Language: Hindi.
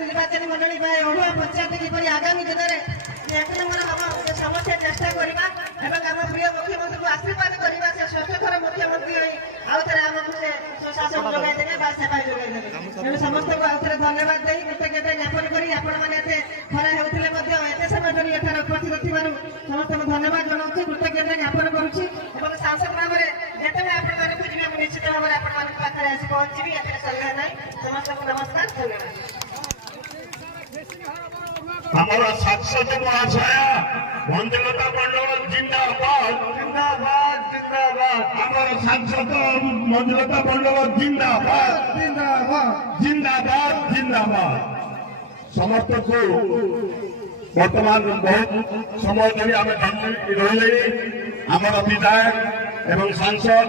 निर्वाचन मंडली ओढ़ुआ पंचायत किपर आगामी दिन में 1 नंबर हम समस्या चेष्टा करवा आम प्रिय मुख्यमंत्री को आशीर्वाद करवा से षष्ठ थर मुख्यमंत्री आउ थे आमको से सुशासन जोगाई देवे सेवा जोगाई देवे तेणु समस्त को आउ थे धन्यवाद दे कृतज्ञता ज्ञापन कर खरा होते समय धरी एठार उपस्थित थी समस्त धन्यवाद जनाऊँ कृतज्ञता ज्ञापन करुच्ची सांसद भाव में जिते आपको जी निश्चित भाव में पाखे आसी पहुंची सन्देह ना समस्त को नमस्कार धन्यवाद। हमारा सांसद महाशय मंजुलता मंडल जिंदाबाद जिंदाबाद जिंदाबाद हमारा सांसद मंजुलता मंडल जिंदाबाद जिंदाबाद जिंदाबाद जिंदाबाद समस्त को वर्तमान बहुत समय धरी आम रही आमर विधायक एवं सांसद